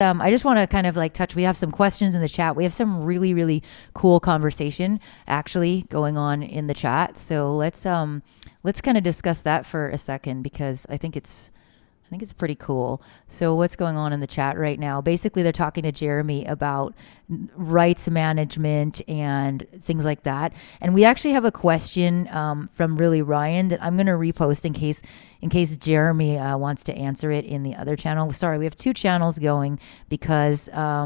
I just want to kind of like touch. We have some questions in the chat. We have some really, really cool conversation actually going on in the chat. So let's kind of discuss that for a second because I think it's pretty cool. So what's going on in the chat right now? Basically, they're talking to Jeremy about rights management and things like that. And we actually have a question from really Ryan that I'm going to repost in case Jeremy wants to answer it in the other channel. Sorry, we have two channels going because yeah,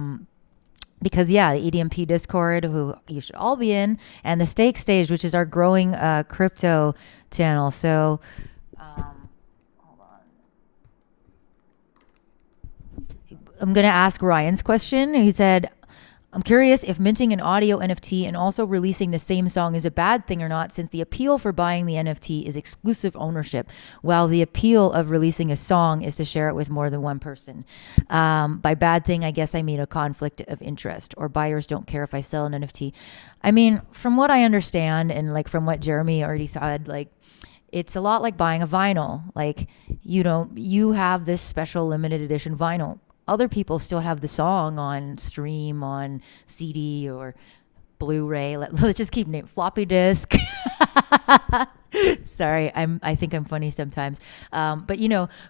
the EDMP Discord, who you should all be in, and the Stake Stage, which is our growing crypto channel. So hold on. I'm going to ask Ryan's question. He said, I'm curious if minting an audio NFT and also releasing the same song is a bad thing or not, since the appeal for buying the NFT is exclusive ownership, while the appeal of releasing a song is to share it with more than one person. By bad thing, I guess I mean a conflict of interest, or buyers don't care if I sell an NFT. I mean, from what I understand, and like from what Jeremy already said, like it's a lot like buying a vinyl. Like you have this special limited edition vinyl. Other people still have the song on stream, on CD or Blu-ray. Let's just keep name floppy disk. Sorry, I think I'm funny sometimes. But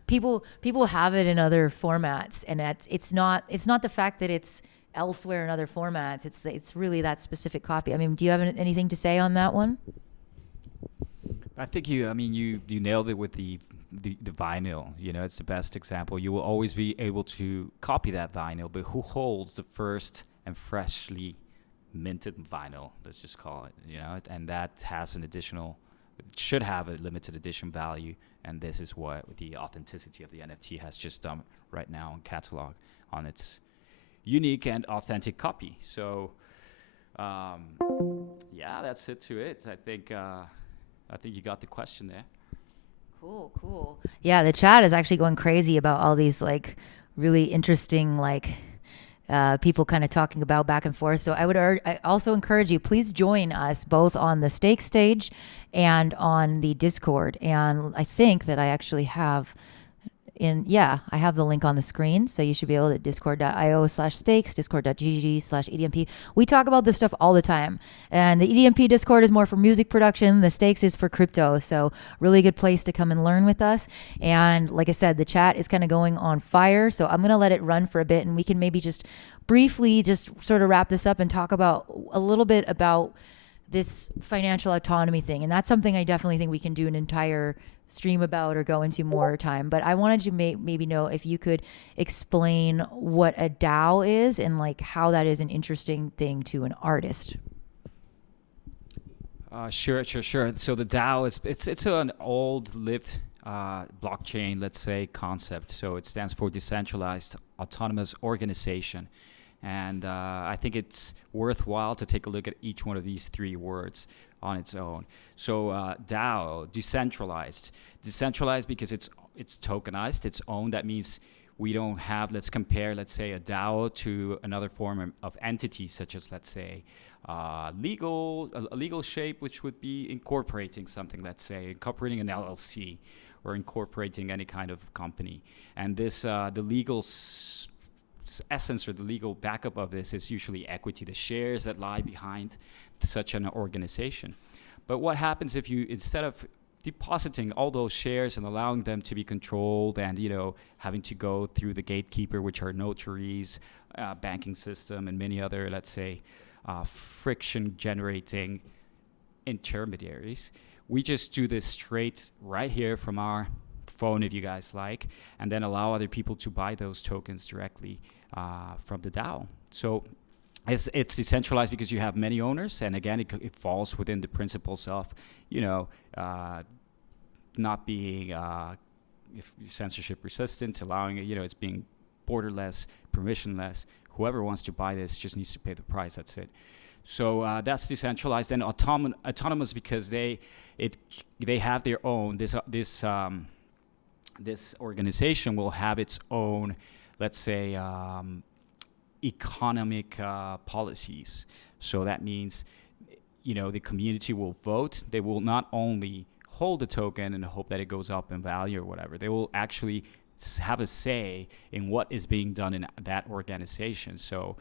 people have it in other formats, and it's not the fact that it's elsewhere in other formats. It's really that specific copy. I mean, do you have anything to say on that one? I think you nailed it with the vinyl. It's the best example. You will always be able to copy that vinyl, but who holds the first and freshly minted vinyl? Let's just call it. And that has should have a limited edition value. And this is what the authenticity of the NFT has just done right now in catalog on its unique and authentic copy. So, yeah, that's it to it. I think you got the question there. Cool. Yeah, the chat is actually going crazy about all these like really interesting like people kind of talking about back and forth. So I also encourage you, please join us both on the Stake Stage and on the Discord. And I think that I actually have I have the link on the screen, so you should be able to discord.io/stakes, discord.gg/EDMP. We talk about this stuff all the time. And the EDMP Discord is more for music production. The Stakes is for crypto. So really good place to come and learn with us. And like I said, the chat is kind of going on fire. So I'm going to let it run for a bit, and we can maybe just briefly just sort of wrap this up and talk about a little bit about this financial autonomy thing. And that's something I definitely think we can do an entire stream about or go into more time. But I wanted to maybe know if you could explain what a DAO is and like how that is an interesting thing to an artist. Sure. So the DAO it's an old-lived blockchain, let's say, concept. So it stands for Decentralized Autonomous Organization. And I think it's worthwhile to take a look at each one of these three words on its own. So DAO, decentralized because it's tokenized, it's owned. That means we don't have, let's compare, let's say, a DAO to another form of entity, such as, let's say, a legal shape, which would be incorporating something, let's say, incorporating an LLC or incorporating any kind of company. And this, the legal essence or the legal backup of this is usually equity, the shares that lie behind such an organization. But what happens if you, instead of depositing all those shares and allowing them to be controlled and having to go through the gatekeeper, which are notaries, banking system, and many other, let's say, friction generating intermediaries, we just do this straight right here from our phone, if you guys like, and then allow other people to buy those tokens directly from the DAO. So it's decentralized because you have many owners, and again, it falls within the principles of not being censorship resistant, allowing it's being borderless, permissionless. Whoever wants to buy this just needs to pay the price. That's it. So that's decentralized, and autonomous because they have their own. This organization will have its own, let's say, economic policies. So that means, the community will vote. They will not only hold the token and hope that it goes up in value or whatever. They will actually have a say in what is being done in that organization. So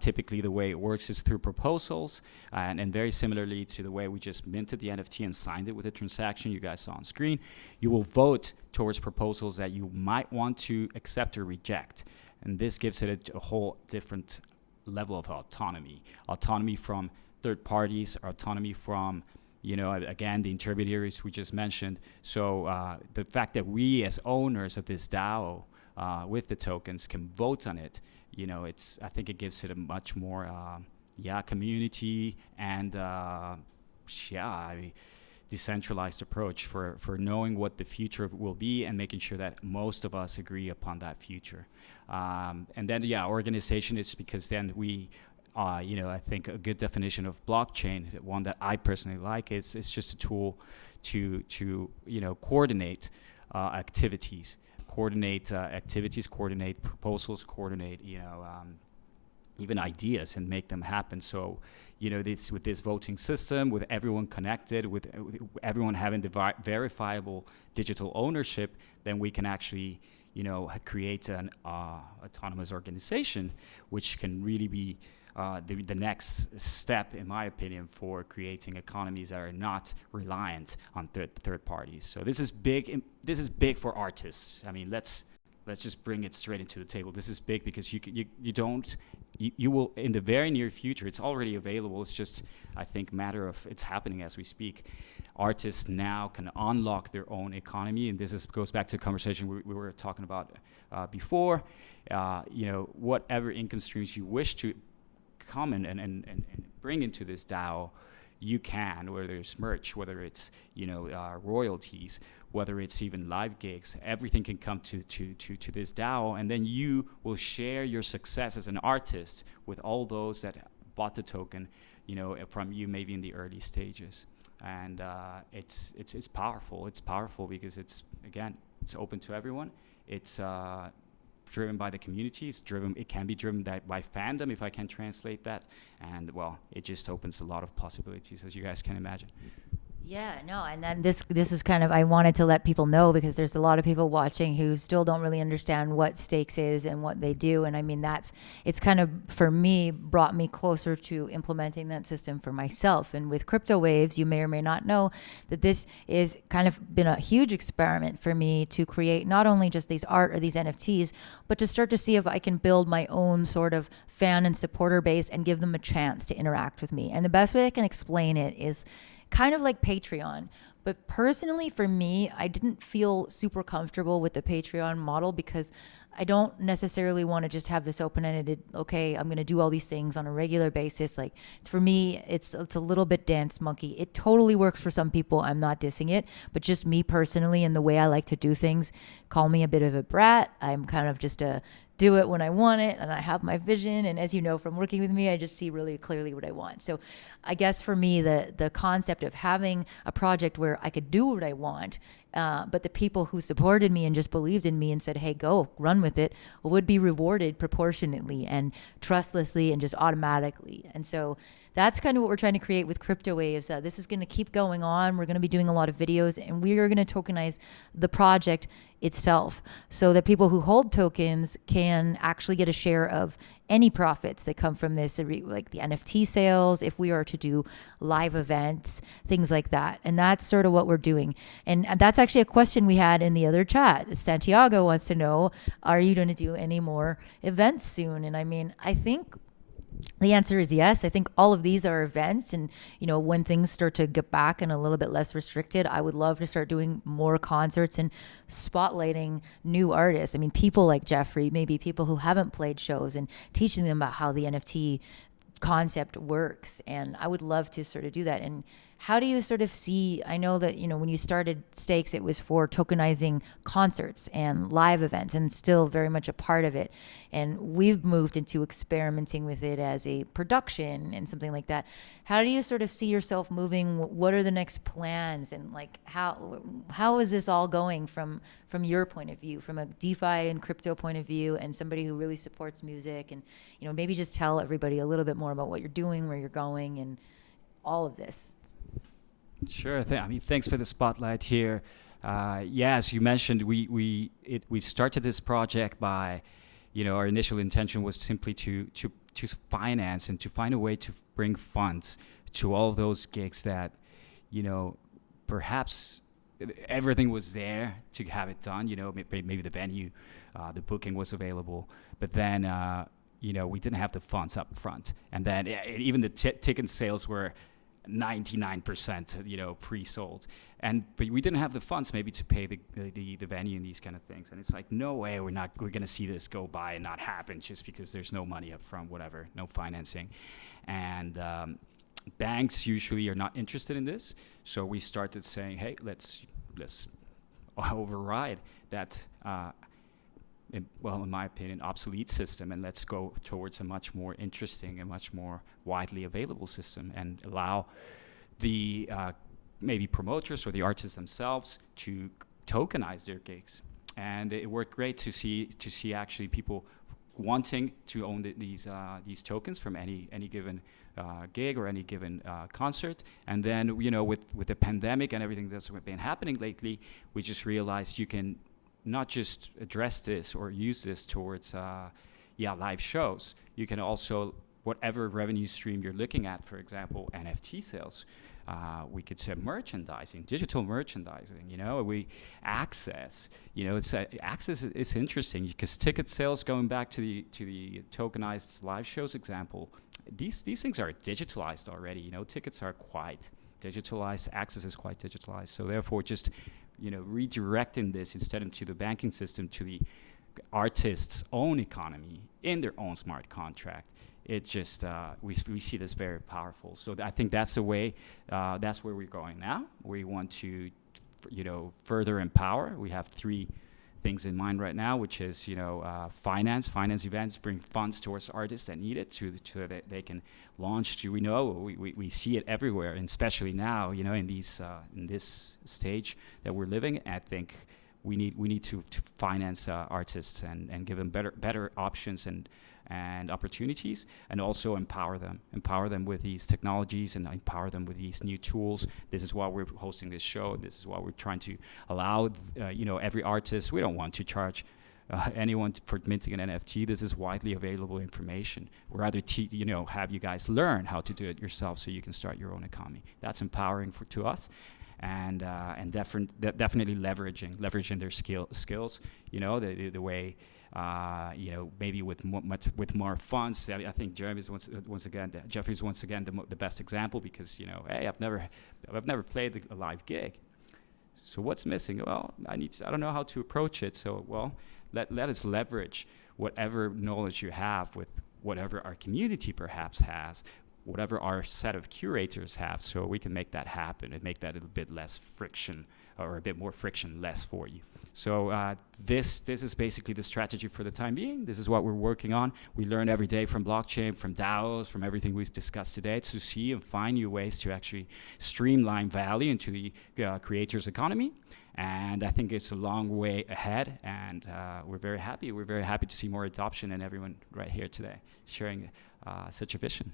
typically the way it works is through proposals, and very similarly to the way we just minted the NFT and signed it with a transaction you guys saw on screen, you will vote towards proposals that you might want to accept or reject. And this gives it a whole different level of autonomy from third parties, autonomy from, again, the intermediaries we just mentioned. So the fact that we as owners of this DAO with the tokens can vote on it, I think it gives it a much more, community and, decentralized approach for knowing what the future will be and making sure that most of us agree upon that future. And then, organization is because then we, I think a good definition of blockchain, one that I personally like, it's just a tool to coordinate activities, coordinate proposals, coordinate, even ideas and make them happen. So, with this voting system, with everyone connected, with everyone having the verifiable digital ownership, then we can actually, create an autonomous organization, which can really be the next step, in my opinion, for creating economies that are not reliant on third parties. So this is big. This is big for artists. I mean, let's just bring it straight into the table. This is big because you will, in the very near future, it's already available. It's just, I think, matter of it's happening as we speak. Artists now can unlock their own economy, and goes back to the conversation we were talking about before. Whatever income streams you wish to come and bring into this DAO, you can, whether it's merch, whether it's royalties, whether it's even live gigs, everything can come to this DAO, and then you will share your success as an artist with all those that bought the token, from you maybe in the early stages. And it's powerful. It's powerful because it's open to everyone. It's driven by the community. It can be driven by fandom, if I can translate that. And well, it just opens a lot of possibilities, as you guys can imagine. Yeah, no, and then this is kind of, I wanted to let people know because there's a lot of people watching who still don't really understand what stakes is and what they do. And I mean, it's kind of, for me, brought me closer to implementing that system for myself. And with Cryptowaves, you may or may not know that this is kind of been a huge experiment for me to create not only just these art or these NFTs, but to start to see if I can build my own sort of fan and supporter base and give them a chance to interact with me. And the best way I can explain it is kind of like Patreon. But personally, for me, I didn't feel super comfortable with the Patreon model because I don't necessarily want to just have this open-ended, okay, I'm going to do all these things on a regular basis. Like, for me, it's a little bit dance monkey. It totally works for some people. I'm not dissing it. But just me personally and the way I like to do things, call me a bit of a brat. I'm kind of just do it when I want it, and I have my vision. And as you know from working with me, I just see really clearly what I want. So I guess for me, the concept of having a project where I could do what I want, but the people who supported me and just believed in me and said, hey, go, run with it, would be rewarded proportionately and trustlessly and just automatically. And so that's kind of what we're trying to create with Cryptowaves. This is going to keep going on. We're going to be doing a lot of videos, and we are going to tokenize the project itself so that people who hold tokens can actually get a share of any profits that come from this, like the NFT sales, if we are to do live events, things like that. And that's sort of what we're doing. And that's actually a question we had in the other chat. Santiago wants to know, are you going to do any more events soon? And I mean, I think the answer is yes. I think all of these are events, and when things start to get back and a little bit less restricted, I would love to start doing more concerts and spotlighting new artists. I mean, people like Jeffrey, maybe people who haven't played shows, and teaching them about how the NFT concept works. And I would love to sort of do that. And how do you sort of see, I know that, when you started Stakes, it was for tokenizing concerts and live events, and still very much a part of it. And we've moved into experimenting with it as a production and something like that. How do you sort of see yourself moving? What are the next plans? And like, how is this all going from your point of view, from a DeFi and crypto point of view, and somebody who really supports music? And, maybe just tell everybody a little bit more about what you're doing, where you're going, and all of this. Sure. Thanks for the spotlight here. Yeah, as you mentioned, we started this project by, our initial intention was simply to finance and to find a way to bring funds to all of those gigs that, you know, perhaps everything was there to have it done. Maybe the venue, the booking was available, but then we didn't have the funds up front, and then even the ticket sales were 99% pre-sold, but we didn't have the funds maybe to pay the venue and these kind of things, and it's like, no way we're gonna see this go by and not happen just because there's no money up front, whatever, no financing. And banks usually are not interested in this, so we started saying, hey, let's override that in my opinion, obsolete system, and let's go towards a much more interesting and much more widely available system, and allow the maybe promoters or the artists themselves to tokenize their gigs. And it worked great to see actually people wanting to own these tokens from any given gig or any given concert. And then with the pandemic and everything that's been happening lately, we just realized you can not just address this or use this towards live shows. You can also, whatever revenue stream you're looking at, for example, NFT sales, we could say merchandising, digital merchandising, we access, access is interesting because ticket sales, going back to the tokenized live shows example, these things are digitalized already. Tickets are quite digitalized, access is quite digitalized, so therefore just redirecting this instead of to the banking system, to the artist's own economy in their own smart contract. It just we see this very powerful. So I think that's the way. That's where we're going now. We want to, further empower. We have three things in mind right now, which is finance events, bring funds towards artists that need it, so that they can launch. We see it everywhere, and especially now, in this stage that we're living. I think we need to finance artists and give them better options and opportunities, and also empower them with these technologies, and empower them with these new tools. This is why we're hosting this show. This is why we're trying to allow every artist. We don't want to charge anyone for minting an NFT. This is widely available information. We'd rather have you guys learn how to do it yourself, so you can start your own economy. That's empowering to us, and definitely leveraging their skills. The way. Maybe with more funds. I think Jeffrey's once again the best example, because hey, I've never played a live gig. So what's missing? Well, I don't know how to approach it. So let us leverage whatever knowledge you have with whatever our community perhaps has, whatever our set of curators have, so we can make that happen and make that a little bit less friction, or a bit more frictionless for you. So this is basically the strategy for the time being. This is what we're working on. We learn every day from blockchain, from DAOs, from everything we've discussed today, to see and find new ways to actually streamline value into the creators' economy. And I think it's a long way ahead, and we're very happy. We're very happy to see more adoption, and everyone right here today sharing such a vision.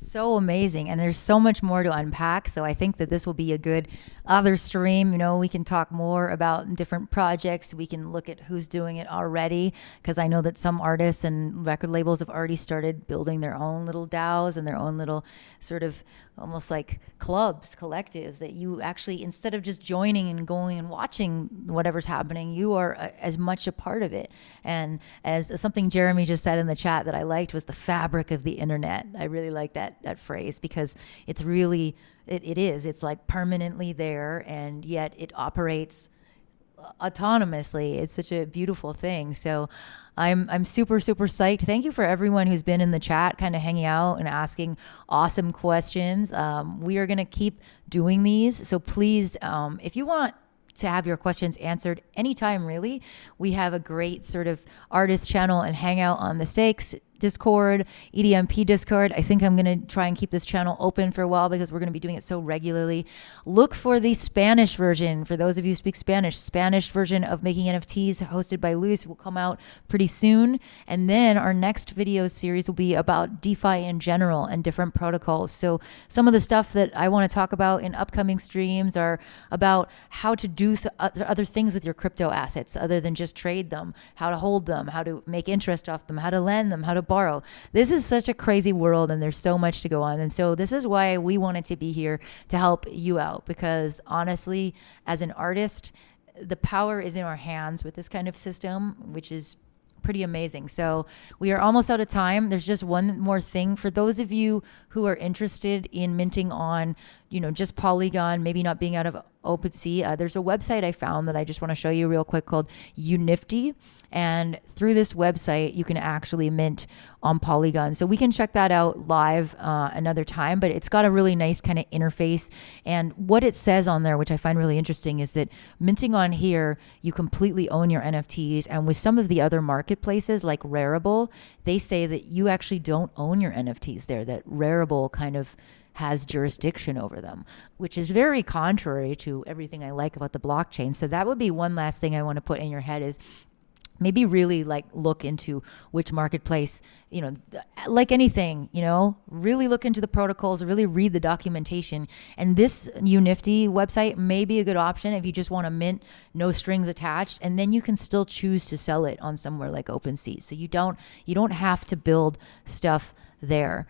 So amazing, and there's so much more to unpack, so I think that this will be a good other stream. We can talk more about different projects. We can look at who's doing it already, because I know that some artists and record labels have already started building their own little DAOs and their own little sort of almost like clubs, collectives, that you actually, instead of just joining and going and watching whatever's happening, you are as much a part of it. And as something Jeremy just said in the chat that I liked, was the fabric of the internet. I really like that phrase, because it's really, it is, it's like permanently there, and yet it operates autonomously. It's such a beautiful thing. So I'm super, super psyched. Thank you for everyone who's been in the chat, kind of hanging out and asking awesome questions. We are going to keep doing these. So please, if you want to have your questions answered anytime, really, we have a great sort of artist channel and hangout on the Stakes Discord, EDMP Discord. I think I'm going to try and keep this channel open for a while because we're going to be doing it so regularly. Look for the Spanish version. For those of you who speak Spanish version of Making NFTs hosted by Luis will come out pretty soon. And then our next video series will be about DeFi in general and different protocols. So some of the stuff that I want to talk about in upcoming streams are about how to do other things with your crypto assets other than just trade them, how to hold them, how to make interest off them, how to lend them, how to borrow. This is such a crazy world and there's so much to go on. And so this is why we wanted to be here to help you out, because honestly, as an artist, the power is in our hands with this kind of system, which is pretty amazing. So we are almost out of time. There's just one more thing for those of you who are interested in minting on, just Polygon, maybe not being out of OpenSea. There's a website I found that I just want to show you real quick called Unifty. And through this website, you can actually mint on Polygon. So we can check that out live another time, but it's got a really nice kind of interface. And what it says on there, which I find really interesting, is that minting on here, you completely own your NFTs. And with some of the other marketplaces like Rarible, they say that you actually don't own your NFTs there, that Rarible kind of has jurisdiction over them, which is very contrary to everything I like about the blockchain. So that would be one last thing I want to put in your head is maybe really look into which marketplace, like anything, really look into the protocols, really read the documentation. And this Unifty website may be a good option if you just want to mint, no strings attached, and then you can still choose to sell it on somewhere like OpenSea. So you don't have to build stuff there.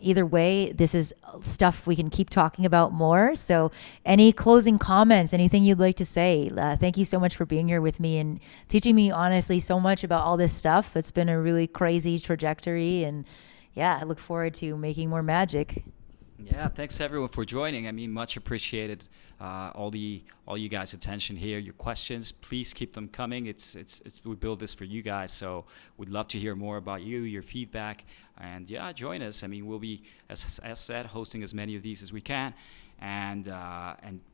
Either way, this is stuff we can keep talking about more. So any closing comments, anything you'd like to say? Thank you so much for being here with me and teaching me honestly so much about all this stuff. It's been a really crazy trajectory, and yeah, I look forward to making more magic. Yeah, thanks everyone for joining. I mean, much appreciated. All you guys' attention here, your questions, please keep them coming. It's we build this for you guys, so we'd love to hear more about you, your feedback, and yeah, join us. I mean, we'll be, as said, hosting as many of these as we can, and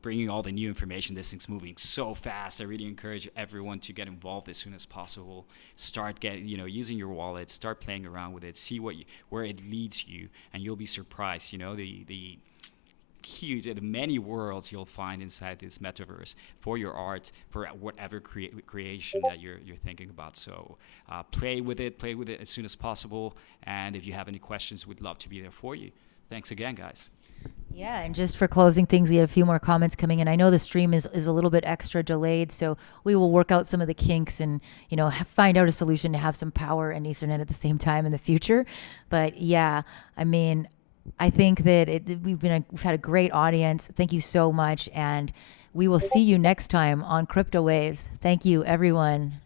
bringing all the new information. This thing's moving so fast. I really encourage everyone to get involved as soon as possible. Start using your wallet, start playing around with it, see where it leads you, and you'll be surprised. The huge and many worlds you'll find inside this metaverse for your art, for whatever creation that you're thinking about. So play with it as soon as possible, and if you have any questions, we'd love to be there for you. Thanks again, guys. Yeah, and just for closing things, we had a few more comments coming in. I know the stream is a little bit extra delayed, so we will work out some of the kinks and, find out a solution to have some power and Ethernet at the same time in the future. But yeah, I mean, I think that we've had a great audience. Thank you so much. And we will see you next time on Cryptowaves. Thank you, everyone.